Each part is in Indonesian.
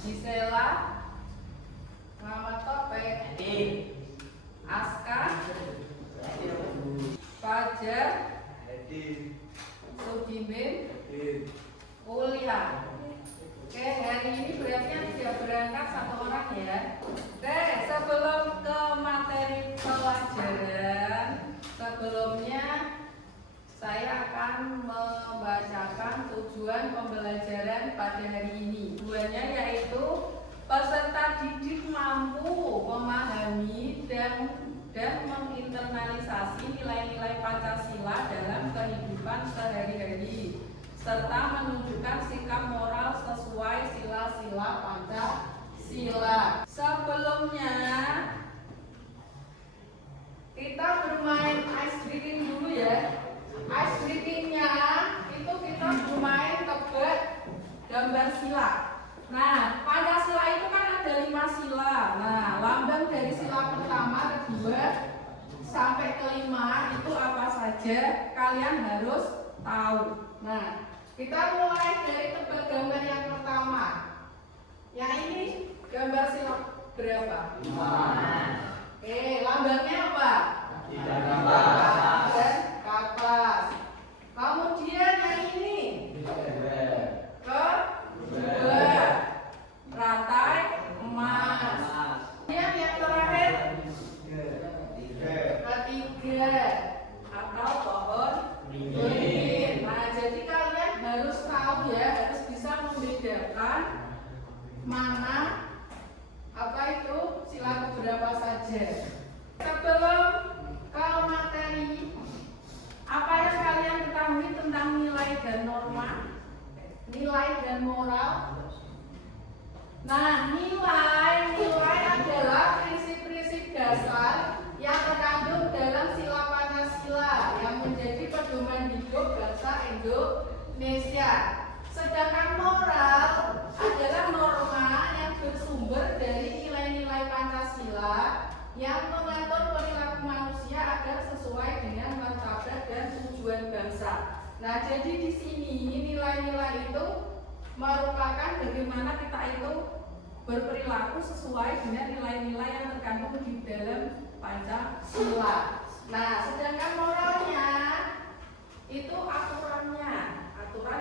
Gisela, Muhammad Topik, Aska, Fajar, Sudimin, Ulia. Oke, hari ini berarti sudah berangkat satu orang ya. Oke, sebelum ke materi pelajaran, sebelumnya saya akan membacakan tujuan pembelajaran pada hari ini. Tujuannya yaitu peserta didik mampu memahami dan menginternalisasi nilai-nilai Pancasila dalam kehidupan sehari-hari, serta menunjukkan sikap moral sesuai sila-sila Pancasila. Sebelumnya kita bermain ice breaking dulu ya. Ice breakingnya itu kita bermain tebak gambar sila. Nah, Pancasila itu kan ada 5 sila. Nah, lambang dari sila pertama, kedua, sampai kelima itu apa saja kalian harus tahu. Nah, kita mulai dari tebak gambar yang pertama. Yang ini gambar sila berapa? 5. Oke, lambangnya apa? Dan kapas. Kemudian yang ini kedua, rantai emas. Yang terakhir ketiga, atau pohon beringin. Nah, jadi kalian harus tahu ya, harus bisa membedakan mana apa itu sila keberapa saja. Sebelum ke materi, apa yang kalian ketahui tentang nilai dan norma, nilai dan moral? Nah, nilai adalah prinsip-prinsip dasar yang terkandung dalam sila Pancasila yang menjadi pedoman hidup bangsa Indonesia. Sedangkan moral adalah norma yang bersumber dari nilai-nilai Pancasila yang mengatur perilaku manusia agar sesuai dengan martabat dan tujuan bangsa. Nah, jadi di sini nilai-nilai itu merupakan bagaimana kita itu berperilaku sesuai dengan nilai-nilai yang terkandung di dalam Pancasila. Nah, sedangkan moralnya itu aturan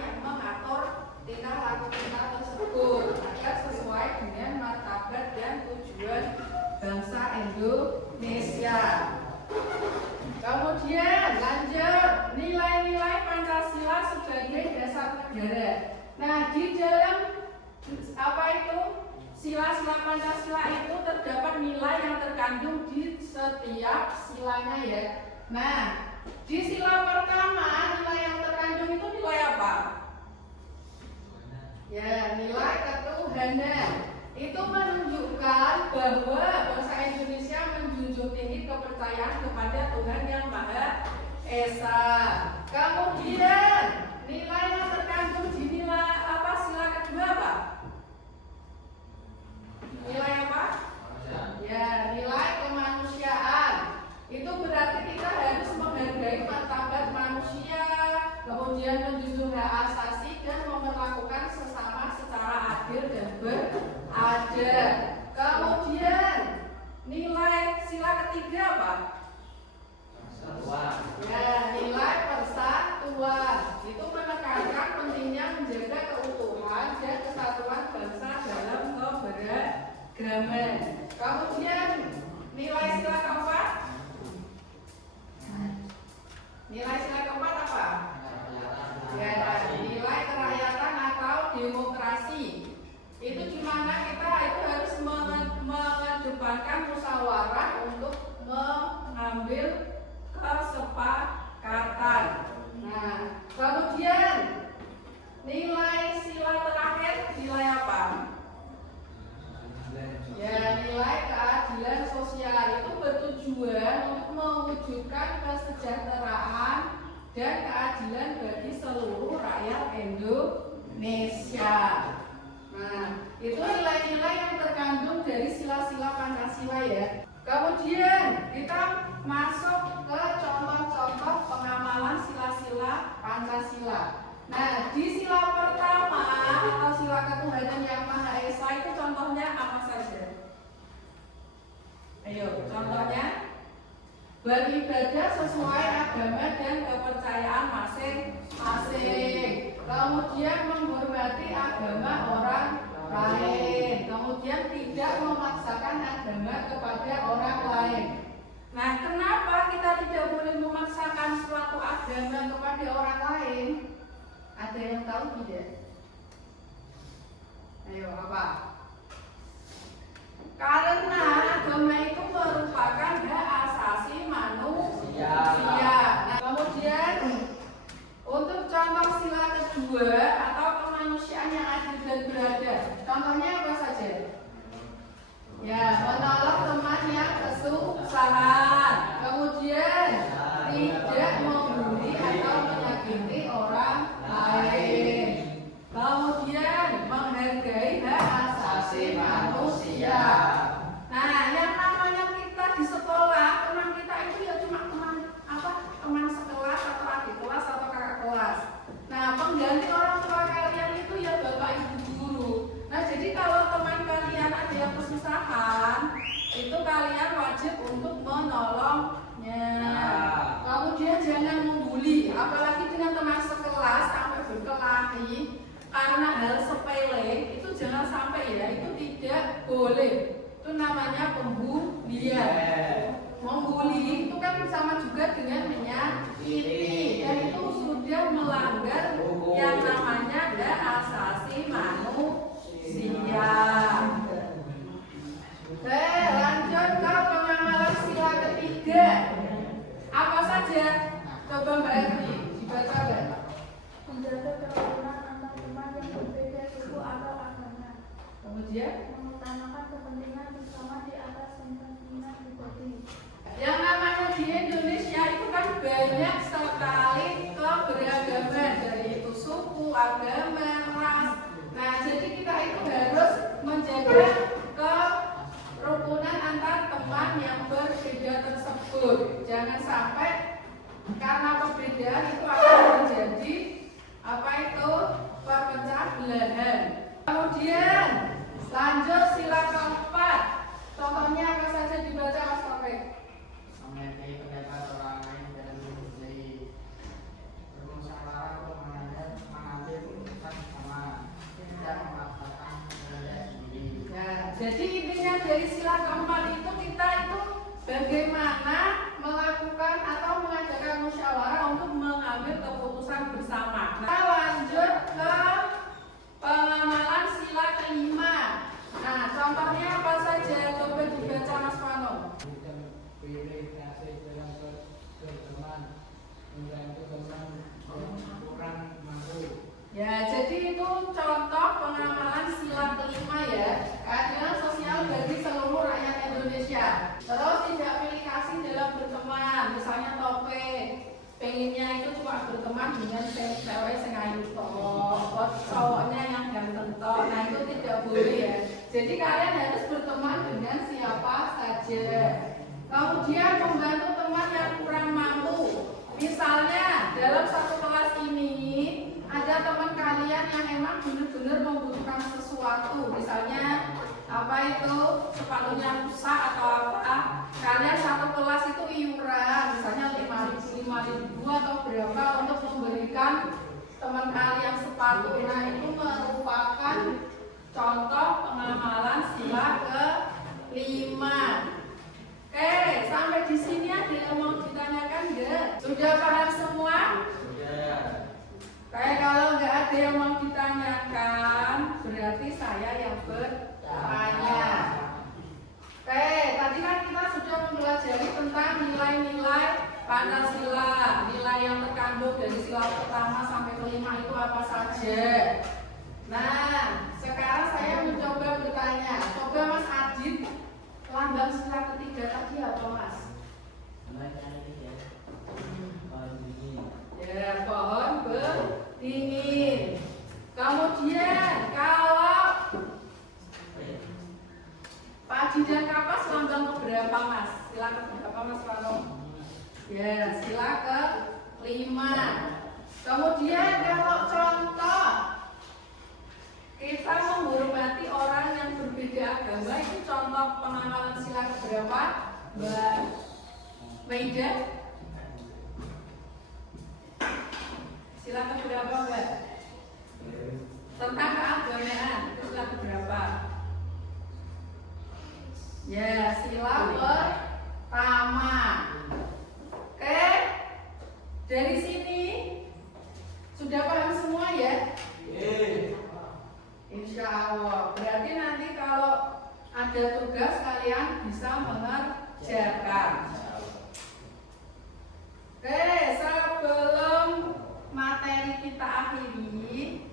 yang mengatur tingkah laku kita tersebut agar sesuai dengan martabat dan tujuan bangsa Indonesia. Kemudian lanjut, nilai-nilai Pancasila sebagai dasar negara. Nah, di dalam apa itu sila-sila Pancasila itu terdapat nilai yang terkandung di setiap silanya ya. Nah, di sila pertama nilai yang terkandung itu nilai apa? Ya, nilai ketuhanan. Itu menunjukkan bahwa bangsa Indonesia menjunjung tinggi kepercayaan kepada Tuhan Yang Maha Esa. Kemudian nilai yang terkandung di nilai apa sila kedua apa? Nilai apa? Ya, nilai kemanusiaan. Itu berarti kita harus menghargai martabat manusia, kemudian menjunjung hak asasi dan memperlakukan sesama secara adil dan beradab. Kemudian nilai sila ketiga apa? Ya, nilai persatuan. Itu menekankan pentingnya menjaga keutuhan dan kesatuan bangsa dalam keberagaman. Kemudian nilai sila keempat. Nilai sila keempat apa? Ya, nilai kerakyatan atau demokrasi. Itu di mana kita itu harus mengedepankan musyawarah untuk mengambil kesepakatan. Nah, kemudian nilai sila terakhir nilai apa? Ya, nilai keadilan sosial. Itu bertujuan untuk mewujudkan kesejahteraan dan keadilan bagi seluruh rakyat Indonesia. Nah, itu nilai-nilai yang terkandung dari sila-sila Pancasila ya. Kemudian kita masuk ke contoh-contoh pengamalan sila-sila Pancasila. Nah, di sila pertama atau sila ketuhanan yang Maha Esa itu beribadah sesuai agama dan kepercayaan masing-masing. Kemudian menghormati agama orang lain. Kemudian tidak memaksakan agama kepada orang lain. Nah, kenapa kita tidak boleh memaksakan suatu agama kepada orang lain? Ada yang tahu tidak? Ayo, apa? Karena agama itu merupakan hak asasi manusia. Nah, kemudian untuk contoh sila kedua atau kemanusiaan yang adil dan beradab, contohnya apa saja? Ya, menolong teman yang kesusahan. Kemudian tidak membuli atau menyakiti orang lain. Kemudian menghargai hak asasi manusia. Nah, yang namanya kita di sekolah, teman kita itu ya cuma teman sekelas atau adik kelas atau kakak kelas. Nah, pengganti orang tua kalian itu ya bapak ibu guru. Nah, jadi kalau teman kalian ada yang kesusahan, itu kalian wajib untuk menolongnya. Kemudian jangan membuli, apalagi dengan teman sekelas sampai berkelahi karena hal sepele, itu jangan sampai ya, itu tidak boleh. Itu namanya pembulian. Membuli itu kan sama juga dengan menyakiti, dan itu sudah melanggar yang namanya hak asasi manusia. Lanjut ke pengamalan sila ketiga. Apa saja? Coba Mbak Evi dibaca Mbak. Menjaga kerukunan antar teman yang berbeda suku atau agama. Kemudian Mengutamakan kepentingan bersama di atas kepentingan pribadi. yang namanya di Indonesia itu kan banyak sekali keberagaman, dari itu suku, agama, ras. Nah, jadi kita itu harus menjaga kerukunan antar teman yang berbeda tersebut. Jangan sampai karena perbedaan itu akan menjadi perpecah belahan. Kemudian lanjut sila keempat. Contohnya apa saja dibaca Mas Taufik? Menghargai pendapat orang lain dan bermusyawarah untuk mengambil keputusan bersama, tidak memaksakan kehendak sendiri. Nah, jadi intinya dari sila keempat itu kita itu bagaimana melakukan atau mengadakan musyawarah untuk mengambil keputusan bersama. Kita lanjut ke pengamalan sila kelima. Nah, contohnya apa saja? Coba dibaca Mas Pano. Berinteraksi dalam berteman, membantu teman yang kurang mampu. Ya, jadi itu contoh pengamalan sila kelima ya. Keadilan sosial bagi seluruh rakyat Indonesia. Terus tidak pilih kasih dalam berteman. Misalnya Topik pengennya itu cuma berteman dengan cewek sing ayu tok, cowoknya yang ganteng tok. Nah, itu tidak boleh ya. Jadi kalian harus berteman dengan siapa saja. Kemudian membantu teman yang kurang mampu. Misalnya dalam satu kelas ini ada teman kalian yang emang benar-benar membutuhkan sesuatu. Misalnya apa itu, sepatunya rusak atau apa. Kalian satu kelas itu iuran, misalnya 5.000 atau berapa untuk memberikan teman kalian sepatu. Nah, itu merupakan contoh pengamalan sila ke-5. Oke, sampai di sini ada yang mau ditanyakan enggak? Sudah paham semua? Sudah. Kayak kalau nggak ada yang mau ditanyakan, berarti saya yang bertanya. Oke, tadi kan kita sudah mempelajari tentang nilai-nilai Pancasila. Nilai yang terkandung dari sila pertama sampai kelima itu apa saja? Nah, sekarang saya mencoba bertanya. Coba Mas Adit, lambang sila ketiga tadi apa Mas? Ya, pohon beringin. Kemudian kalau padi dan kapas lambang keberapa Mas? Sila keberapa Mas Pano? Ya, sila ke-5. Kemudian kalau contoh kita menghormati orang yang berbeda agama, itu contoh pengamalan sila keberapa? Maida? Sila keberapa Mbak? Tentang keagamaan, itu sila keberapa? Ya, sila pertama. Oke, dari sini sudah paham semua ya? Insya Allah. Berarti nanti kalau ada tugas kalian bisa mengerjakan. Oke, sebelum materi kita akhiri,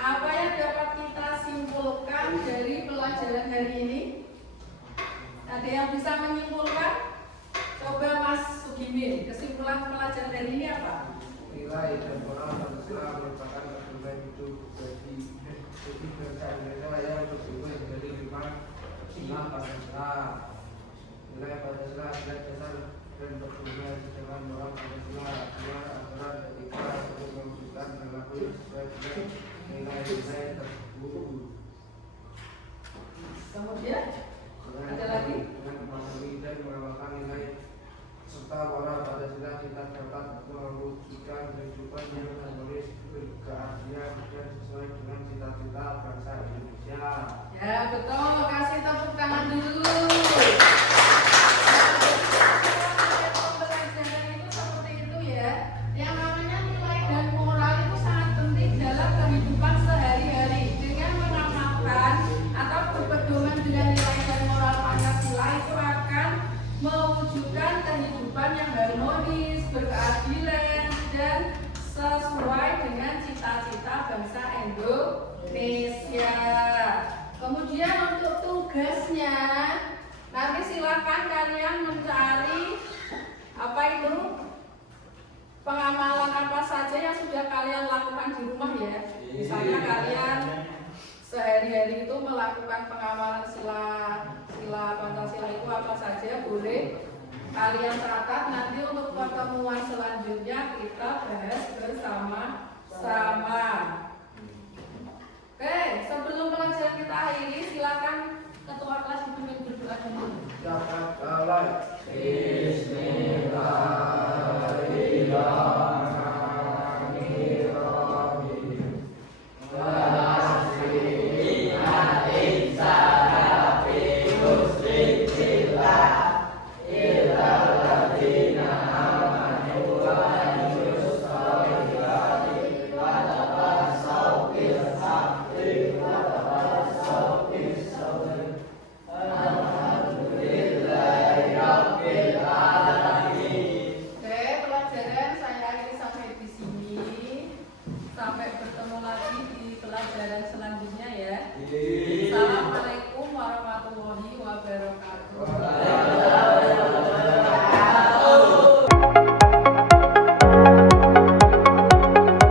apa yang dapat kita simpulkan dari pelajaran hari ini? Ada yang bisa menyimpulkan? Coba Mas Sugimin, kesimpulan pelajaran hari ini apa? Nilai dan moral Pancasila merupakan pedoman hidup bagi bangsa Indonesia yang bersumber dari 5 Pancasila. Nilai Pancasila adalah dasar dan berhubungan dengan moral Pancasila, aturan etika untuk mewujudkan perilaku sesuai dengan nilai-nilai tersebut. Kemudian ada lagi? Dengan memahami dan mengamalkan nilai serta moral Pancasila, kita dapat mewujudkan kehidupan yang harmonis, berkeadilan dan sesuai dengan cita-cita bangsa Indonesia. Ya betul, kasih tepuk tangan dulu. Pembelajaran itu seperti itu ya. Yang namanya nilai dan moral itu sangat penting dalam kehidupan sehari-hari. Dengan mengamalkan atau berpedoman dengan nilai dan moral Pancasila itu akan mewujudkan kehidupan yang harmonis, berkeadilan dan sesuai dengan cita-cita bangsa Indonesia. Kemudian untuk tugasnya, nanti silakan kalian mencari apa itu pengamalan apa saja yang sudah kalian lakukan di rumah ya. Misalnya kalian sehari-hari itu melakukan pengamalan sila Pancasila itu apa saja boleh kalian catat. Nanti untuk pertemuan selanjutnya kita bahas bersama-sama. Oke, sebelum pelajaran kita akhiri, silakan ketua kelas dipimpin berdoa dulu. Oke, pelajaran saya akhiri sampai di sini. Sampai bertemu lagi di pelajaran selanjutnya ya.